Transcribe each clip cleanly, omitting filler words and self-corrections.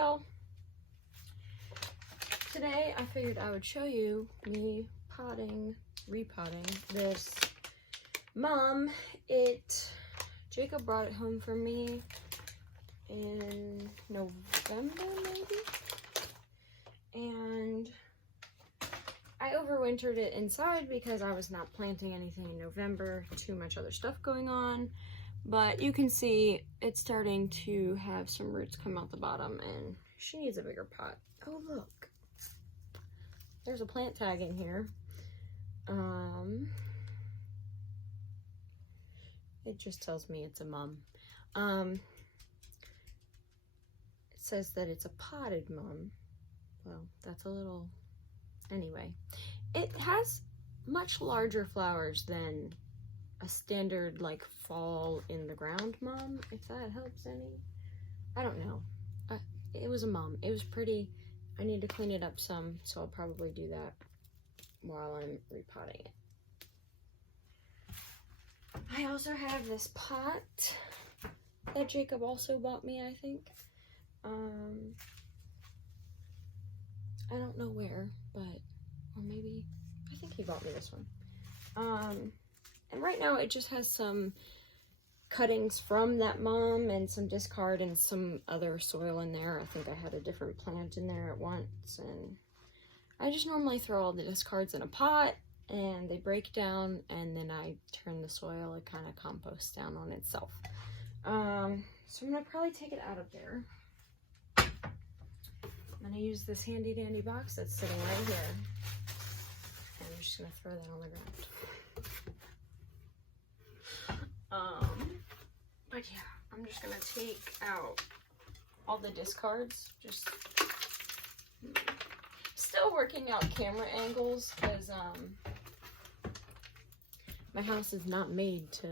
y'all. Today I figured I would show you me repotting this mum. Jacob brought it home for me in November maybe, and I overwintered it inside because I was not planting anything in November, too much other stuff going on. But you can see it's starting to have some roots come out the bottom, and she needs a bigger pot. Oh, look. There's a plant tag in here. It just tells me it's a mum. It says that it's a potted mum. Well, that's a little... Anyway, it has much larger flowers than a standard like fall in the ground mum, if that helps any. I don't know. It was a mum. It was pretty. I need to clean it up some, so I'll probably do that while I'm repotting it. I also have this pot that Jacob also bought me, I think. I don't know where, but, or maybe, I think he bought me this one. And right now it just has some cuttings from that mum and some discard and some other soil in there. I think I had a different plant in there at once, and I just normally throw all the discards in a pot and they break down, and then I turn the soil, it kind of composts down on itself. So I'm gonna probably take it out of there. I'm gonna use this handy dandy box that's sitting right here. And I'm just gonna throw that on the ground. But yeah, I'm just gonna take out all the discards. Just still working out camera angles because my house is not made to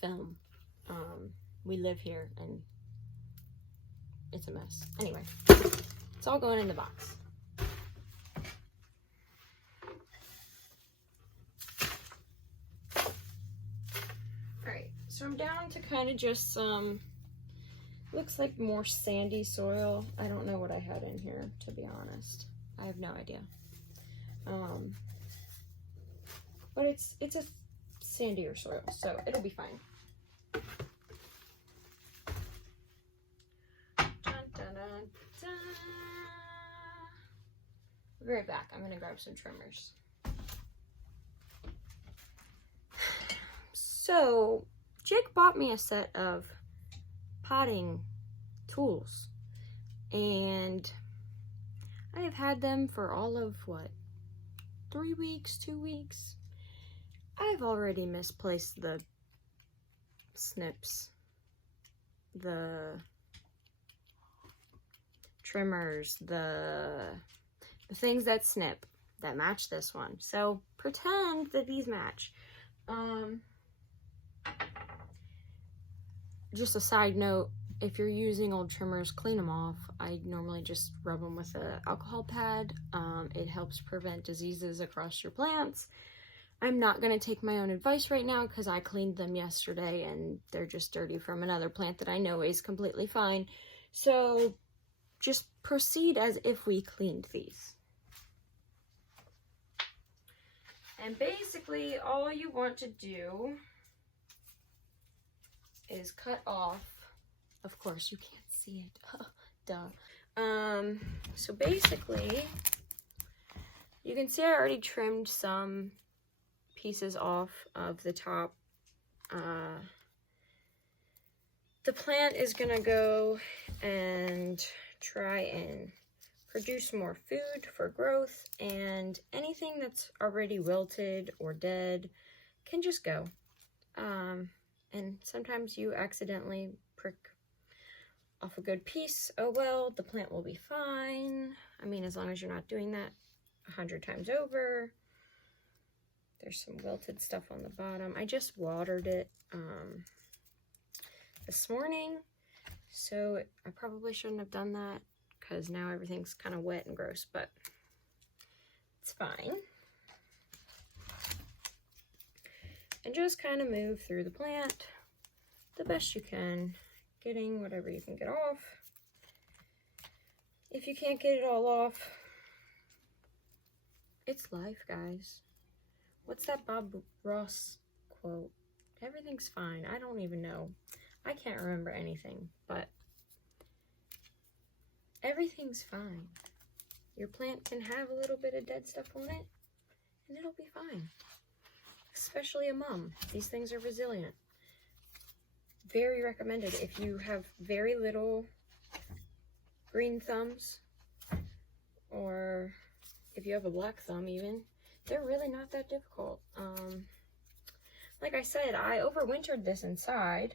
film. We live here and it's a mess. Anyway, it's all going in the box. Alright, so I'm down to kind of just some, looks like more sandy soil. I don't know what I had in here, to be honest. I have no idea. But it's a sandier soil, so it'll be fine. I'll be right back. I'm gonna grab some trimmers. So, Jake bought me a set of potting tools, and I have had them for all of, what, 3 weeks, 2 weeks? I've already misplaced the snips, the trimmers, the things that snip, that match this one. So pretend that these match. Just a side note, if you're using old trimmers, clean them off. I normally just rub them with an alcohol pad. It helps prevent diseases across your plants. I'm not going to take my own advice right now because I cleaned them yesterday and they're just dirty from another plant that I know is completely fine. So just proceed as if we cleaned these. And basically all you want to do is cut off, of course you can't see it, duh. So basically, you can see I already trimmed some pieces off of the top. The plant is gonna go and try and produce more food for growth, and anything that's already wilted or dead can just go. And sometimes you accidentally prick off a good piece. Oh well, the plant will be fine. I mean, as long as you're not doing that 100 times over. There's some wilted stuff on the bottom. I just watered it this morning, so I probably shouldn't have done that because now everything's kind of wet and gross, but it's fine. And just kind of move through the plant the best you can, getting whatever you can get off. if you can't get it all off, it's life, guys. What's that Bob Ross quote? Everything's fine. I don't even know. I can't remember anything, but everything's fine. Your plant can have a little bit of dead stuff on it, and it'll be fine. Especially a mum. These things are resilient. Very recommended if you have very little green thumbs, or if you have a black thumb even. They're really not that difficult. Like I said, I overwintered this inside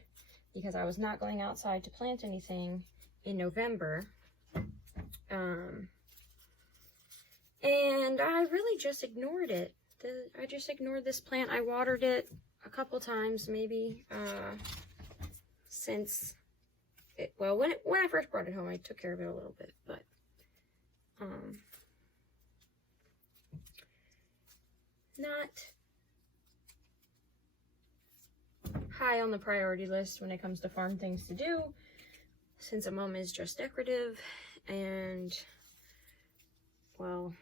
because I was not going outside to plant anything in November. And I really just ignored it. I just ignored this plant. I watered it a couple times, maybe, since it, well, when I first brought it home, I took care of it a little bit, but, not high on the priority list when it comes to farm things to do, since a mum is just decorative, and, well,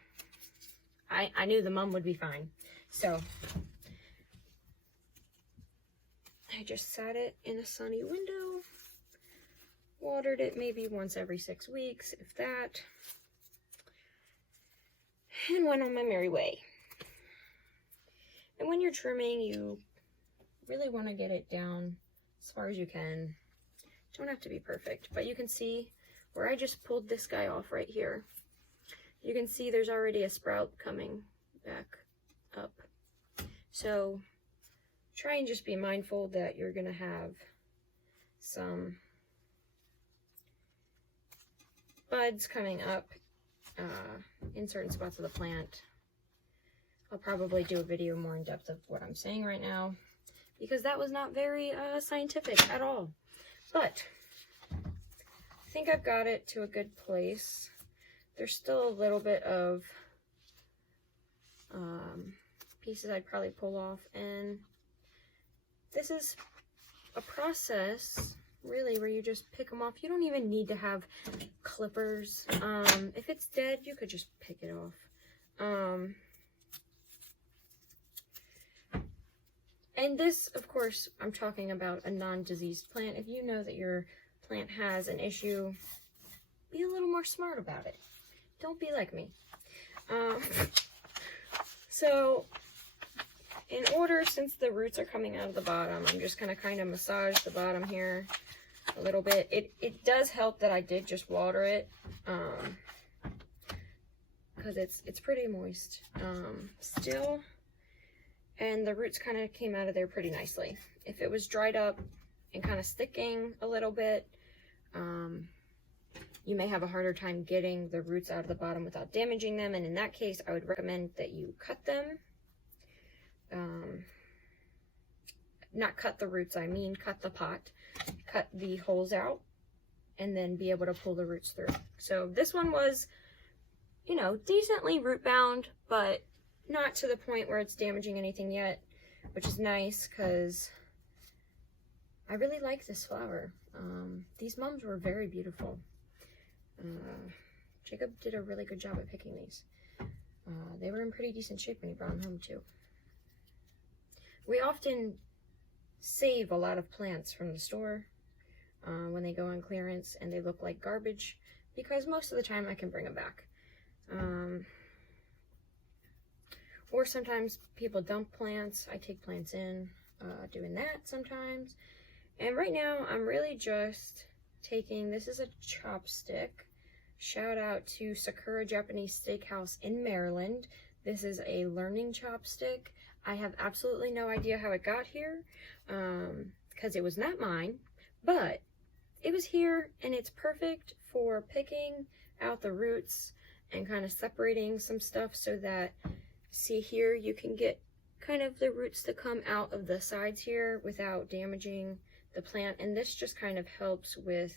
I knew the mum would be fine, so I just sat it in a sunny window, watered it maybe once every 6 weeks, if that, and went on my merry way. And when you're trimming, you really want to get it down as far as you can. Don't have to be perfect, but you can see where I just pulled this guy off right here. You can see there's already a sprout coming back up. So try and just be mindful that you're going to have some buds coming up in certain spots of the plant. I'll probably do a video more in depth of what I'm saying right now, because that was not very scientific at all. But I think I've got it to a good place. There's still a little bit of pieces I'd probably pull off, and this is a process really where you just pick them off. You don't even need to have clippers. If it's dead, you could just pick it off. And this, of course, I'm talking about a non-diseased plant. If you know that your plant has an issue, be a little more smart about it. Don't be like me. So, in order, since the roots are coming out of the bottom, I'm just going to kind of massage the bottom here a little bit. It does help that I did just water it, because it's pretty moist still. And the roots kind of came out of there pretty nicely. If it was dried up and kind of sticking a little bit, you may have a harder time getting the roots out of the bottom without damaging them. And in that case, I would recommend that you cut them. Not cut the roots, I mean cut the pot. Cut the holes out and then be able to pull the roots through. So this one was, you know, decently root bound, but not to the point where it's damaging anything yet, which is nice because I really like this flower. These mums were very beautiful. Jacob did a really good job at picking these. They were in pretty decent shape when he brought them home too. We often save a lot of plants from the store when they go on clearance and they look like garbage, because most of the time I can bring them back. Or sometimes people dump plants. I take plants in, doing that sometimes. And right now I'm really just taking, this is a chopstick. Shout out to Sakura Japanese Steakhouse in Maryland. This is a learning chopstick. I have absolutely no idea how it got here, because it was not mine, but it was here, and it's perfect for picking out the roots and kind of separating some stuff so that, see here, you can get kind of the roots that come out of the sides here without damaging the plant. And this just kind of helps with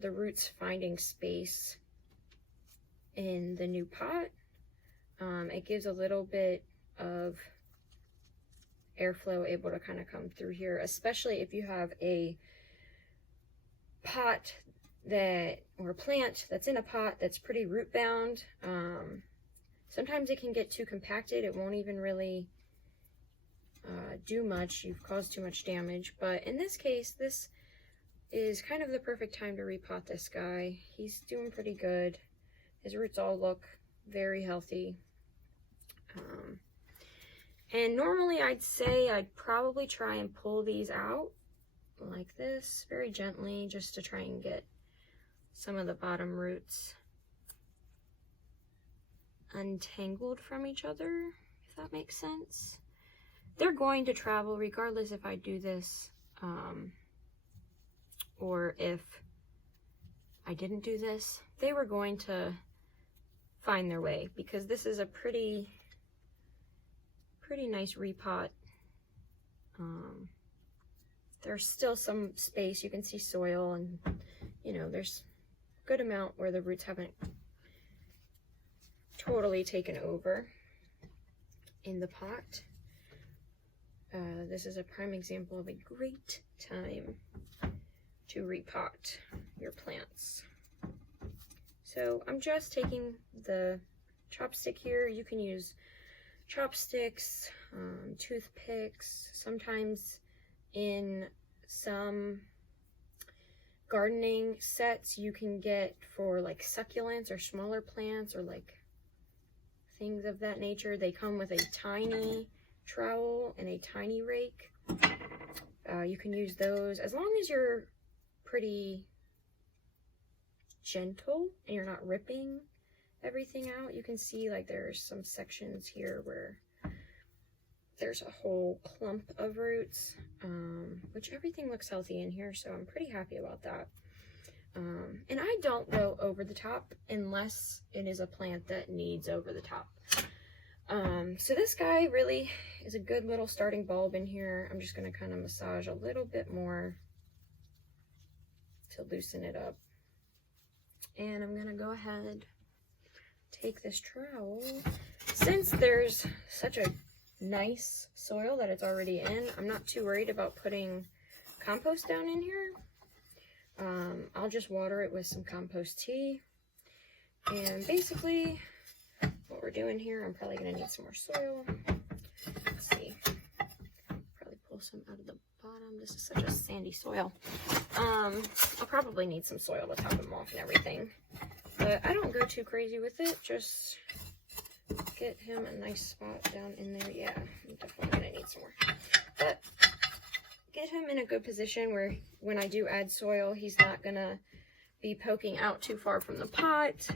the roots finding space in the new pot. It gives a little bit of airflow able to kind of come through here, especially if you have a pot or a plant that's in a pot that's pretty root bound, sometimes it can get too compacted. It won't even really do much. You've caused too much damage. But in this case, this is kind of the perfect time to repot this guy. He's doing pretty good. His roots all look very healthy. And normally I'd say I'd probably try and pull these out like this, very gently, just to try and get some of the bottom roots untangled from each other, if that makes sense. They're going to travel regardless if I do this or if I didn't do this. They were going to find their way because this is a pretty nice repot. There's still some space. You can see soil, and you know, there's a good amount where the roots haven't totally taken over in the pot. This is a prime example of a great time to repot your plants. So I'm just taking the chopstick here. You can use chopsticks, toothpicks. Sometimes in some gardening sets you can get for like succulents or smaller plants or like things of that nature. They come with a tiny trowel and a tiny rake. You can use those as long as you're pretty gentle and you're not ripping everything out. You can see like there's some sections here where there's a whole clump of roots, which everything looks healthy in here, so I'm pretty happy about that. And I don't go over the top unless it is a plant that needs over the top. So this guy really is a good little starting bulb in here. I'm just going to kind of massage a little bit more to loosen it up. And I'm going to go ahead, take this trowel. Since there's such a nice soil that it's already in, I'm not too worried about putting compost down in here. I'll just water it with some compost tea. And basically what we're doing here, I'm probably going to need some more soil. Let's see. Probably pull some out of the bottom. This is such a sandy soil. I'll probably need some soil to top him off and everything. But I don't go too crazy with it. Just get him a nice spot down in there. Yeah, I'm definitely going to need some more. But get him in a good position where when I do add soil, he's not going to be poking out too far from the pot.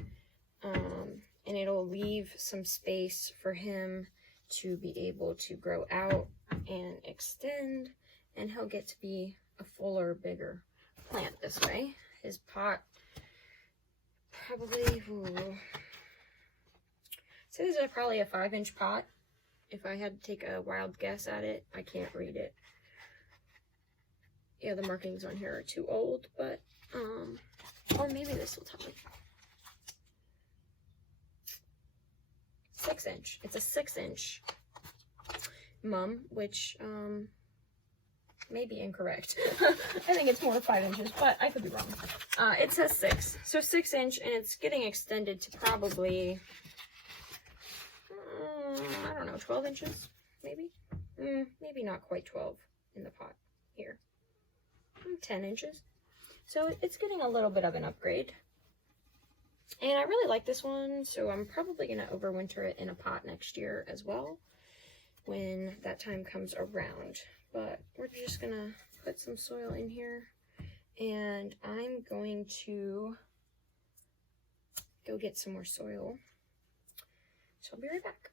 And it'll leave some space for him to be able to grow out and extend. And he'll get to be a fuller, bigger plant this way. His pot probably, so this is probably a 5-inch pot. If I had to take a wild guess at it, I can't read it. Yeah, the markings on here are too old, but, or maybe this will tell me. 6-inch. It's a 6-inch mum, which, may be incorrect. I think it's more 5 inches, but I could be wrong. It says 6. So 6-inch, and it's getting extended to probably, I don't know, 12 inches, maybe? Maybe not quite 12 in the pot here. 10 inches. So it's getting a little bit of an upgrade. And I really like this one, so I'm probably going to overwinter it in a pot next year as well when that time comes around. But we're just going to put some soil in here, and I'm going to go get some more soil. So I'll be right back.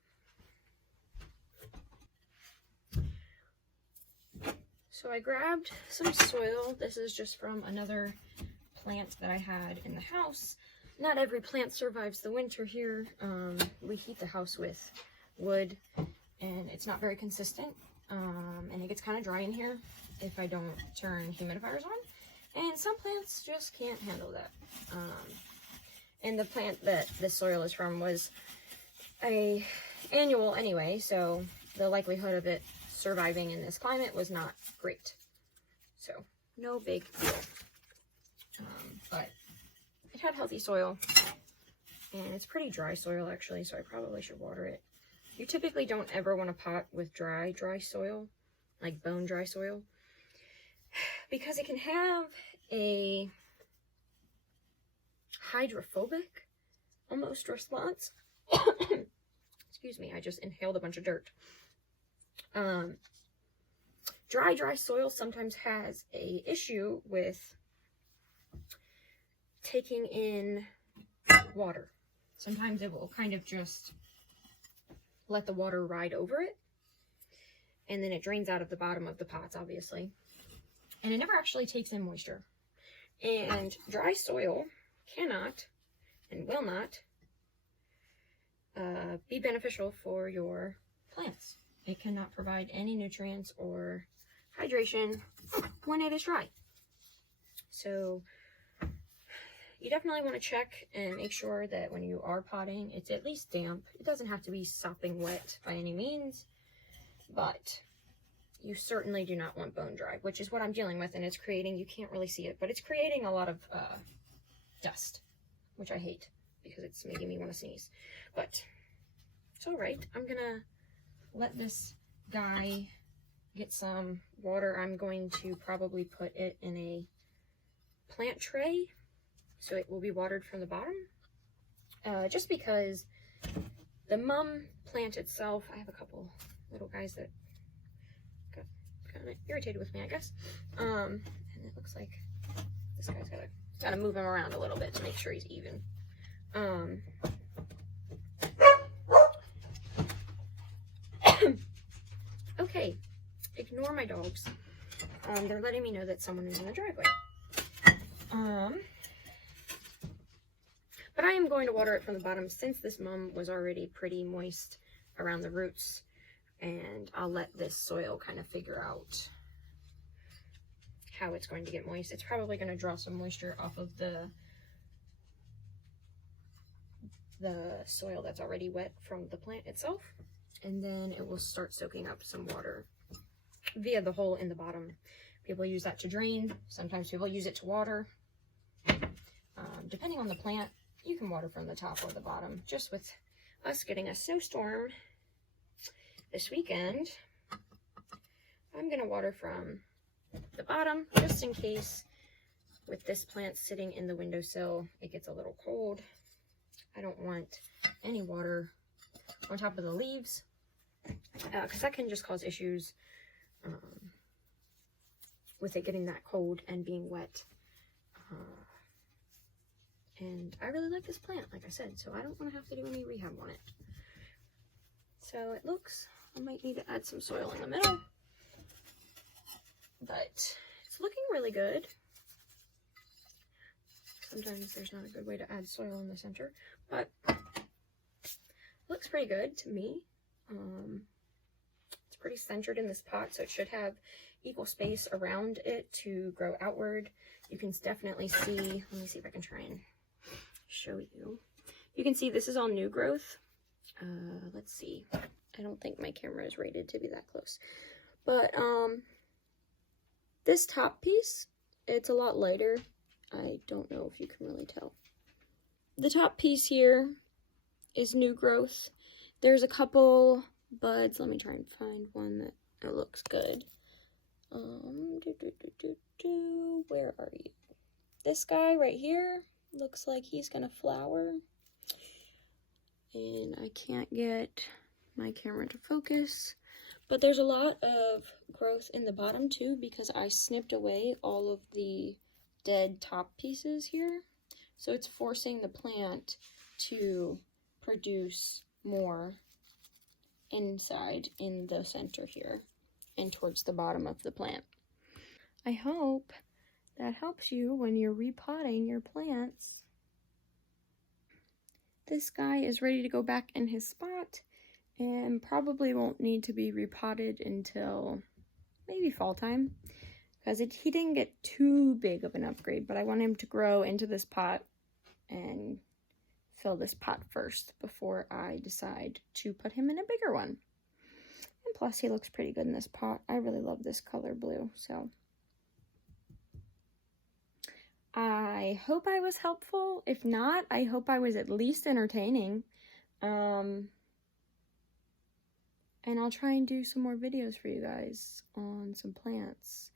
So I grabbed some soil. This is just from another plant that I had in the house. Not every plant survives the winter here. We heat the house with wood, and it's not very consistent. And it gets kind of dry in here if I don't turn humidifiers on. And some plants just can't handle that. And the plant that this soil is from was a annual anyway, so the likelihood of it surviving in this climate was not great. So no big deal. But had healthy soil, and it's pretty dry soil actually, so I probably should water it. You typically don't ever want to pot with dry soil, like bone dry soil, because it can have a hydrophobic almost response. Excuse me, I just inhaled a bunch of dirt. Dry soil sometimes has a issue with taking in water. Sometimes it will kind of just let the water ride over it, and then it drains out of the bottom of the pots, obviously, and it never actually takes in moisture. And dry soil cannot and will not be beneficial for your plants. It cannot provide any nutrients or hydration when it is dry. So you definitely want to check and make sure that when you are potting, it's at least damp. It doesn't have to be sopping wet by any means, but you certainly do not want bone dry, which is what I'm dealing with, and it's creating, you can't really see it, but it's creating a lot of dust, which I hate because it's making me want to sneeze. But it's all right. I'm gonna let this guy get some water. I'm going to probably put it in a plant tray so it will be watered from the bottom, just because the mum plant itself, I have a couple little guys that got kind of irritated with me, I guess, and it looks like this guy's gotta move him around a little bit to make sure he's even. Okay, ignore my dogs. They're letting me know that someone is in the driveway. But I am going to water it from the bottom since this mum was already pretty moist around the roots, and I'll let this soil kind of figure out how it's going to get moist. It's probably going to draw some moisture off of the soil that's already wet from the plant itself, and then it will start soaking up some water via the hole in the bottom. People use that to drain. Sometimes people use it to water. Depending on the plant, you can water from the top or the bottom. Just with us getting a snowstorm this weekend, I'm going to water from the bottom, just in case with this plant sitting in the windowsill, it gets a little cold. I don't want any water on top of the leaves, because that can just cause issues with it getting that cold and being wet. And I really like this plant, like I said, so I don't want to have to do any rehab on it. So it looks, I might need to add some soil in the middle, but it's looking really good. Sometimes there's not a good way to add soil in the center, but looks pretty good to me. It's pretty centered in this pot, so it should have equal space around it to grow outward. You can definitely see, let me see if I can try and show you. You can see this is all new growth. Let's see. I don't think my camera is rated to be that close. But this top piece, it's a lot lighter. I don't know if you can really tell. The top piece here is new growth. There's a couple buds. Let me try and find one that looks good. Where are you? This guy right here looks like he's gonna flower, and I can't get my camera to focus, but there's a lot of growth in the bottom too, because I snipped away all of the dead top pieces here, so it's forcing the plant to produce more inside in the center here and towards the bottom of the plant. I hope that helps you when you're repotting your plants. This guy is ready to go back in his spot and probably won't need to be repotted until maybe fall time, because he didn't get too big of an upgrade, but I want him to grow into this pot and fill this pot first before I decide to put him in a bigger one. And plus, he looks pretty good in this pot. I really love this color blue, so I hope I was helpful. If not, I hope I was at least entertaining. And I'll try and do some more videos for you guys on some plants.